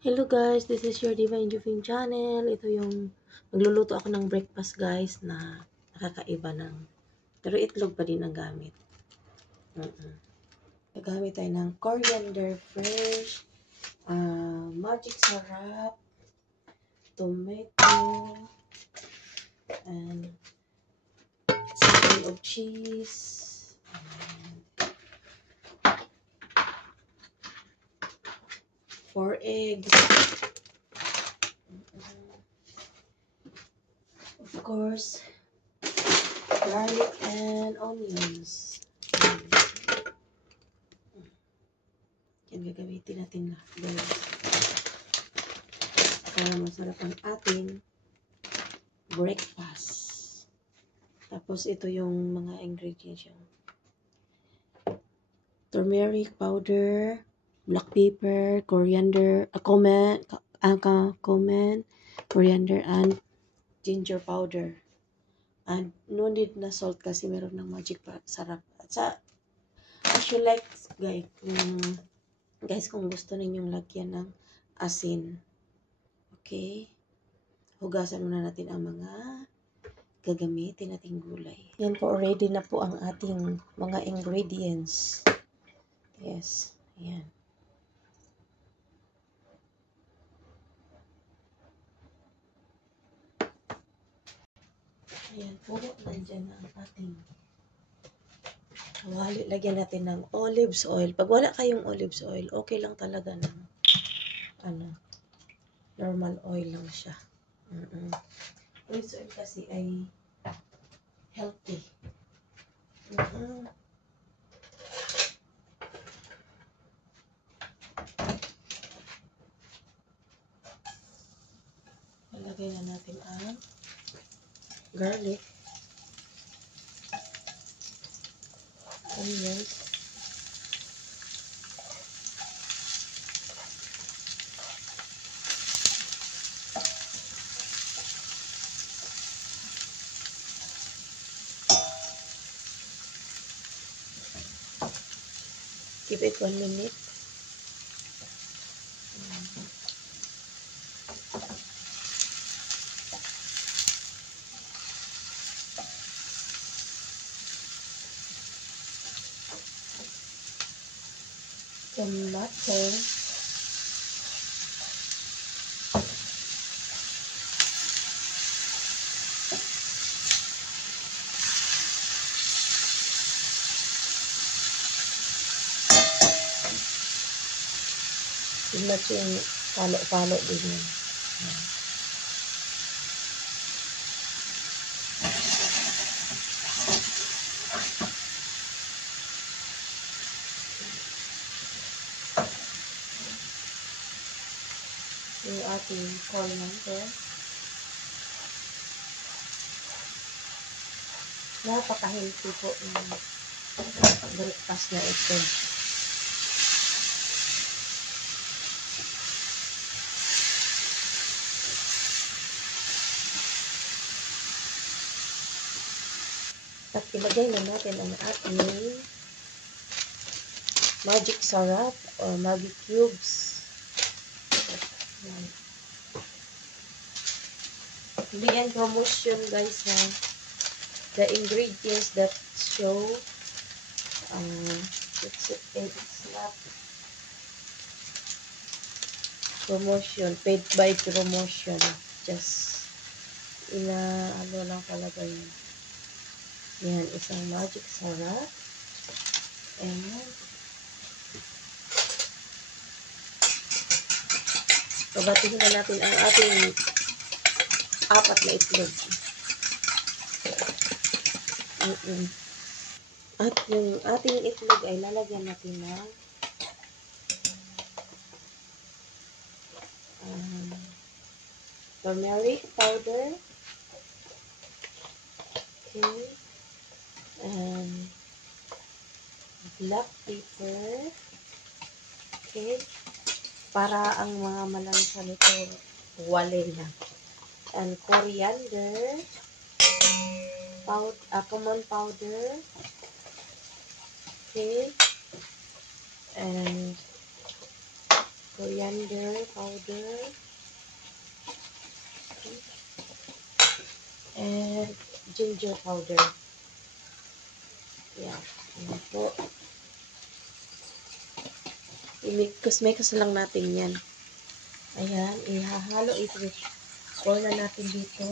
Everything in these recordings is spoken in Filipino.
Hello guys, this is your Divine Juving channel. Ito yung magluluto ako ng breakfast guys na nakakaiba ng pero itlog pa din ang gamit. Gagamit tayo ng coriander fresh, magic sarap, tomato, and sprinkle of cheese, and 4 eggs. Of course, garlic and onions. Yan, gagamitin natin lahat guys. Para masarap ang ating breakfast. Tapos ito yung mga ingredients yung turmeric powder, black pepper, coriander, cumin, coriander, and ginger powder. And no need na salt kasi meron ng magic sarap. At sa, as you like, guys, kung gusto ninyong lagyan ng asin. Okay? Hugasan muna natin ang mga gagamitin nating gulay. Yan po, ready na po ang ating mga ingredients. Yes, ayan. Ayan, puro nandyan na ang ating kawali. Lagyan natin ng olives oil. Pag wala kayong olives oil, okay lang talaga ng normal oil lang siya. Olives oil kasi ay healthy. Lagay na natin ang garlic, onions, give it 1 minute. Tomato, yung palo-palo din yun. Yung ating coriander. Napaka-healthy po yung breakfast na ito. At ilagay na natin ang ating magic syrup or magic cubes. Hindi yan promotion guys ha. The ingredients that show it's not promotion, paid by promotion. Just ano lang talaga yun. Yan, isang magic syrup. And pabatiin na natin ang ating 4 na itlog. At yung ating itlog ay lalagyan natin ng turmeric powder. Okay. And black pepper. Okay. Para ang mga malansa nito wale lang. And coriander powder, common powder. Okay. And coriander powder, and ginger powder. Yan. Ayan po. I-mix lang natin yan. Ayan. Ihahalo ito. Pour na natin dito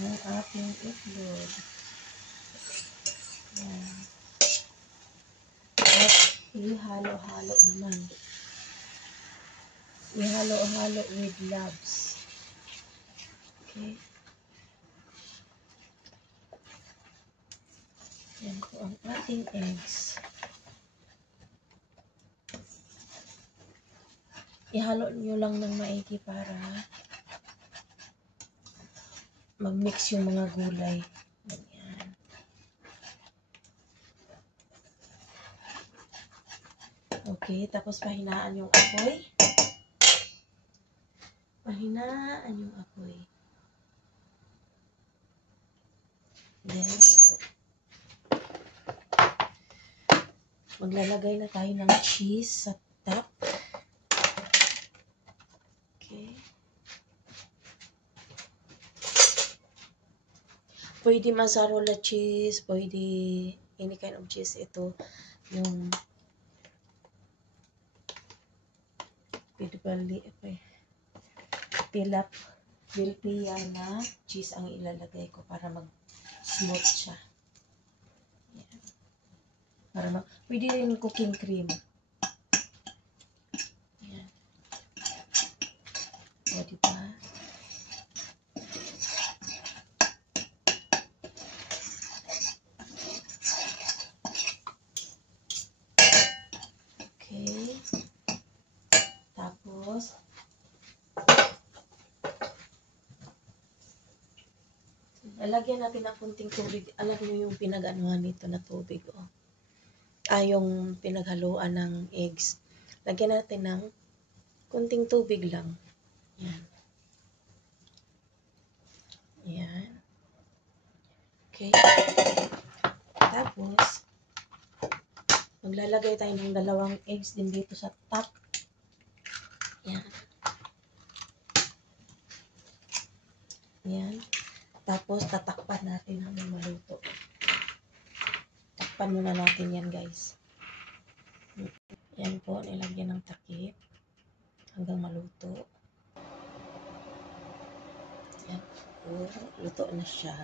ang ating itlog. Ayan. At ihalo-halo naman. Ihalo-halo with loves. Okay. Yan po ang ating eggs. Ihalo nyo lang ng maigi para mag-mix yung mga gulay. Ganyan. Okay, tapos pahinaan yung apoy. Pahinaan yung apoy. Then, maglalagay na tayo ng cheese sa top. Okay. Pwede mozzarella cheese, pwede any kind of cheese. Ito, yung Philadelphia na cheese ang ilalagay ko para mag-smooth siya. Yan. Pwede rin cooking cream. Yan. O, diba? Okay. Tapos, lalagyan natin ng kunting tubig. Alam niyo yung pinag-anuhan nito na tubig, oh. Yung pinaghaluan ng eggs. Lagyan natin ng kunting tubig lang. Yan. Yan. Okay. Tapos, maglalagay tayo ng 2 eggs din dito sa top. Yan. Yan. Tapos, tatakpan natin hanggang maluto. Takpan muna natin yan, guys. Yan po, nilagyan ng takip hanggang maluto. Yan po, luto na siya.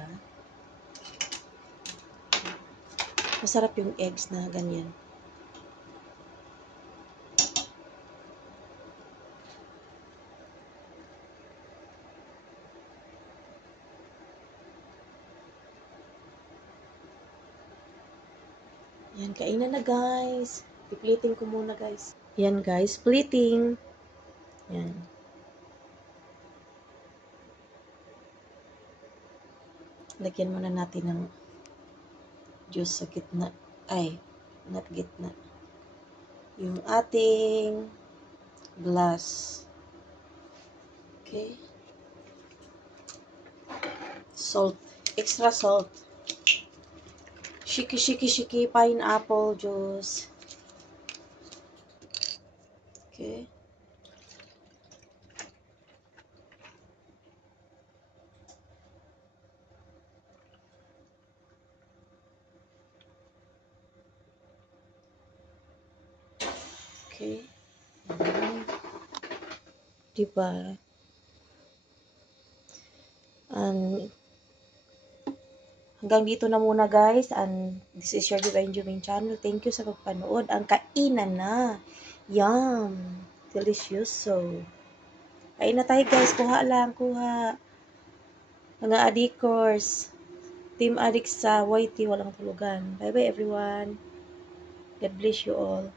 Masarap yung eggs na ganyan. Yan, kainan na guys. Pipliting ko muna guys. Yan guys, plating. Yan. Lagyan muna natin ng juice sa gitna. Ay, not gitna. Yung ating glass. Okay. Salt. Extra salt. Shiki pineapple juice. Okay. Okay. Diba? Hanggang dito na muna guys. And this is your Divine Juming channel. Thank you sa pagpanood. Ang kainan na. Yum. Delicious. So, kain na tayo guys. Kuha lang. Kuha. Mga adikors. Team Adik sa YT. Walang tulugan. Bye bye everyone. God bless you all.